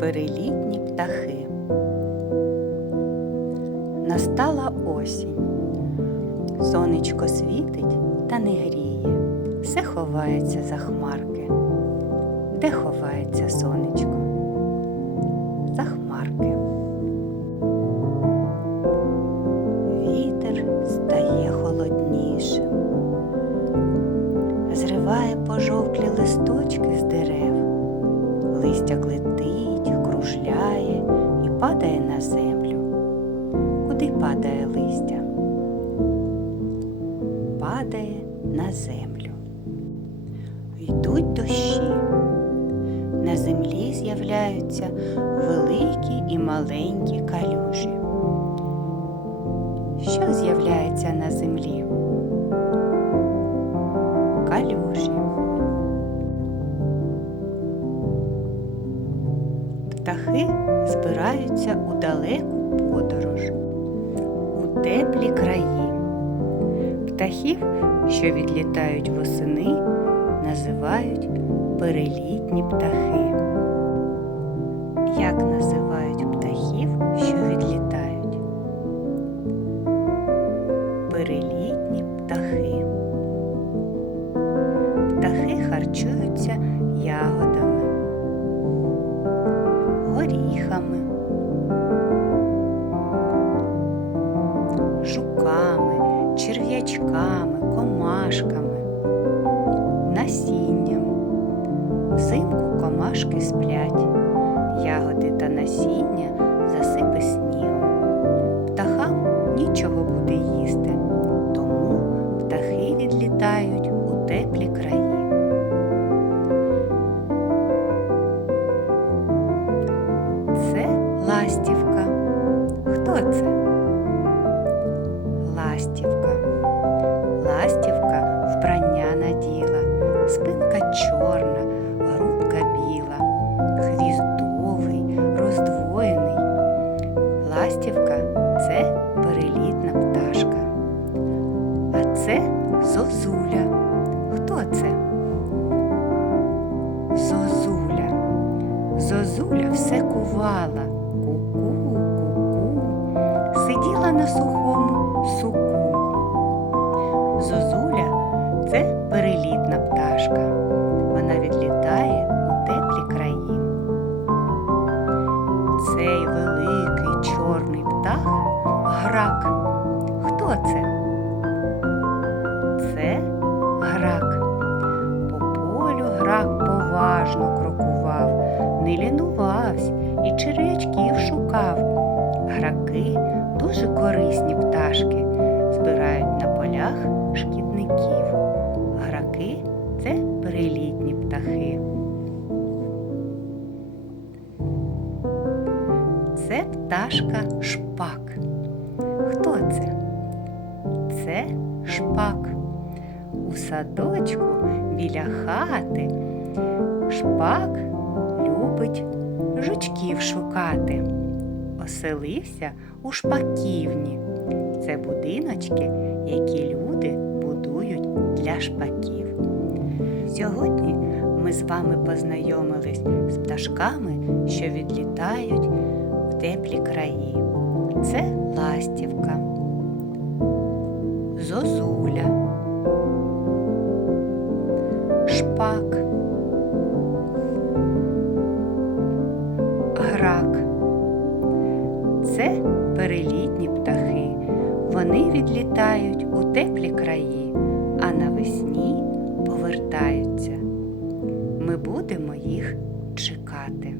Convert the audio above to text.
Перелітні птахи. Настала осінь. Сонечко світить та не гріє. Все ховається за хмарки. Де ховається сонечко? За хмарки. Вітер стає холоднішим. Зриває пожовклі листочки з дерев. Листя летить, кружляє і падає на землю. Куди падає листя? Падає на землю. Йдуть дощі. На землі з'являються великі і маленькі калюжі. Що Птахи збираються у далеку подорож, у теплі краї. Птахів, що відлітають восени, називають перелітні птахи. Як називають птахів, що відлітають? Перелітні птахи. Горіхами, жуками, черв'ячками, комашками, насінням. Взимку комашки сплять, ягоди та насіння засипе снігом. Птахам нічого буде їсти, тому птахи відлітають у теплі Хто це? Ластівка. Ластівка вбрання наділа, спинка чорна, грудка біла, хвіст довгий, роздвоєний. Ластівка це перелітна пташка. А це зозуля. Хто це? Зозуля. Зозуля все кувала. Сухому суку. Зозуля це перелітна пташка. Вона відлітає у теплі краї. Цей великий чорний птах грак. Хто це? Це грак. По полю грак поважно крокував, не лінувався і черв'ячків шукав. Граки дуже корисні пташки, збирають на полях шкідників. Граки це перелітні птахи. Це пташка шпак. Хто це? Це шпак. У садочку біля хати шпак любить жучків шукати. Оселився у шпаківні. Це будиночки, які люди будують для шпаків. Сьогодні ми з вами познайомились з пташками, що відлітають в теплі краї. Це ластівка, зозуля, шпак, грак це перелітні птахи. Вони відлітають у теплі краї, а навесні повертаються. Ми будемо їх чекати.